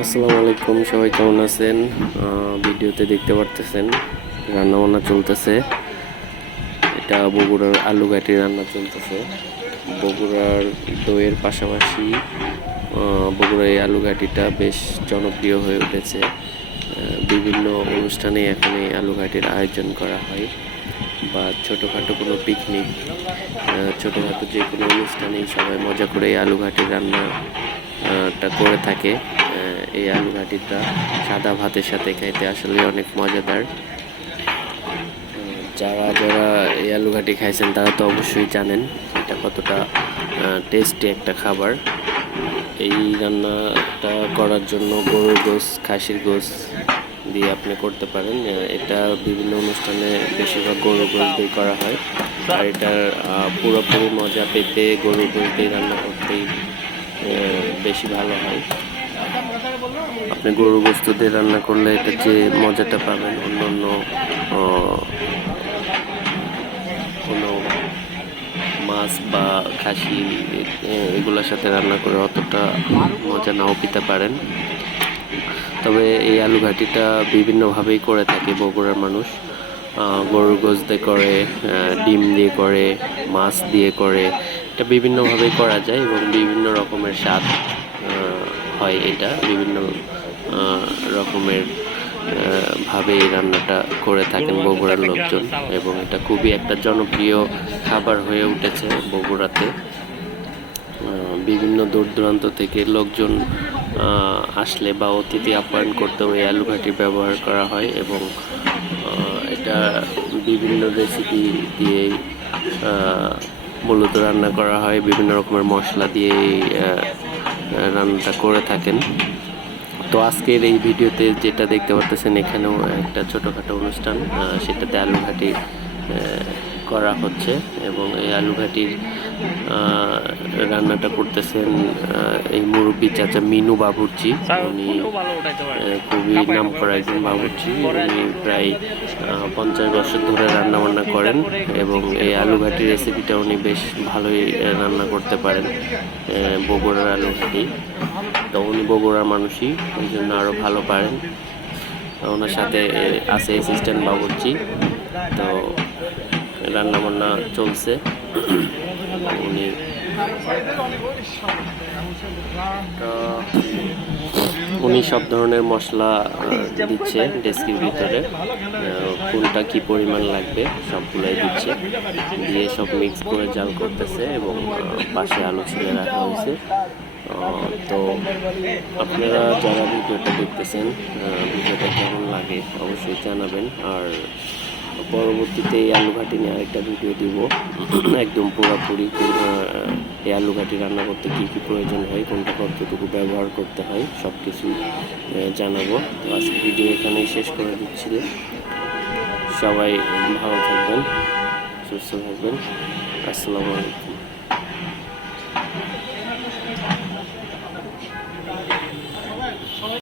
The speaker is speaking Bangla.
আসসালামু আলাইকুম, সবাই কেমন আছেন? ভিডিওতে দেখতে পারতেছেন রান্না বান্না চলতেছে। এটা বগুড়ার আলু ঘাটি রান্না চলতেছে। বগুড়ার দইয়ের পাশাপাশি বগুড়ার এই আলু ঘাটিটা বেশ জনপ্রিয় হয়ে উঠেছে। বিভিন্ন অনুষ্ঠানে এখন এই আলু ঘাটির আয়োজন করা হয় বা ছোটোখাটো কোনো পিকনিক ছোটোখাটো যে কোনো অনুষ্ঠানেই সবাই মজা করে এই আলু ঘাটির রান্না করে থাকে। এই আলু ঘাটিটা সাদা ভাতের সাথে খাইতে আসলে অনেক মজাদার। যারা যারা এই আলু ঘাটি খাইছেন, তারা তো অবশ্যই জানেন এটা কতটা টেস্টি একটা খাবার। এই রান্নাটা করার জন্য গরুর গোস খাসির গোস দিয়ে আপনি করতে পারেন। এটা বিভিন্ন অনুষ্ঠানে বেশিরভাগ গরুর গোস দিয়ে করা হয়। আর এটার পুরোপুরি মজা পেতে গরুর গোস দিয়ে রান্না করতেই বেশি ভালো হয়। আপনি গরু গোস্ত দিয়ে রান্না করলে এটা যে মজাটা পাবেন অন্য অন্য কোনো মাছ বা খাসি এগুলোর সাথে রান্না করে অতটা মজা নাও পেতে পারেন। তবে এই আলু ঘাটিটা বিভিন্নভাবেই করে থাকে বগুড়ার মানুষ। গরুর গোস দিয়ে করে ডিম দিয়ে করে, মাছ দিয়ে করে এটা বিভিন্নভাবেই করা যায় এবং বিভিন্ন রকমের স্বাদ হয় এটা। বিভিন্ন রকমের ভাবে এই রান্নাটা করে থাকেন বগুড়ার লোকজন এবং এটা খুবই একটা জনপ্রিয় খাবার হয়ে উঠেছে বগুড়াতে। বিভিন্ন দূর দূরান্ত থেকে লোকজন আসলে বা অতিথি আপ্যায়ন করতেও এই আলু ঘাটি ব্যবহার করা হয় এবং এটা বিভিন্ন রেসিপি দিয়ে মূলত রান্না করা হয় বিভিন্ন রকমের মশলা দিয়ে রান্নাটা করে থাকেন। তো আজকের এই ভিডিওতে যেটা দেখতে পারতেছেন এখানেও একটা ছোটোখাটো অনুষ্ঠান সেটাতে আলুঘাটি করা হচ্ছে এবং এই আলু ঘাটির আহ, রান্নাটা করতেছেন এই মুরব্বী চাচা মিনু বাবুর্চি। উনি খুবই নাম করা একজন বাবুর্চি। উনি প্রায় পঞ্চাশ বছর ধরে রান্না বান্না করেন এবং এই আলু ঘাটির রেসিপিটা উনি বেশ ভালোই রান্না করতে পারেন বগুড়ার আলু ঘাটি তো উনি বগুড়ার মানুষই ওই জন্য আরও ভালো পারেন। ওনার সাথে আছে অ্যাসিস্ট্যান্ট বাবুর্চি। তো রান্না বান্না চলছে। উনি উনি সব ধরনের মশলা দিচ্ছে ডেস্কের ভিতরে। কোনটা কি পরিমাণ লাগবে সবগুলোই দিচ্ছে। দিয়ে সব মিক্স করে জাল করতেছে এবং পাশে আলু ছেড়ে রাখা হয়েছে। তো আপনারা যারা ভিডিওটা দেখতেছেন ভিডিওটা কেমন লাগে অবশ্যই জানাবেন। আর পরবর্তীতে এই আলু ঘাটি নিয়ে আরেকটা ভিডিও দিব। একদম পুরোপুরি এই আলু ঘাটি রান্না করতে কী কী প্রয়োজন হয়, কোনটা কতটুকু ব্যবহার করতে হয় সব কিছু জানাব। তো আজকে ভিডিও এখানেই শেষ করে দিচ্ছি। সবাই ভালো থাকবেন, সুস্থ থাকবেন। আসসালামু আলাইকুম।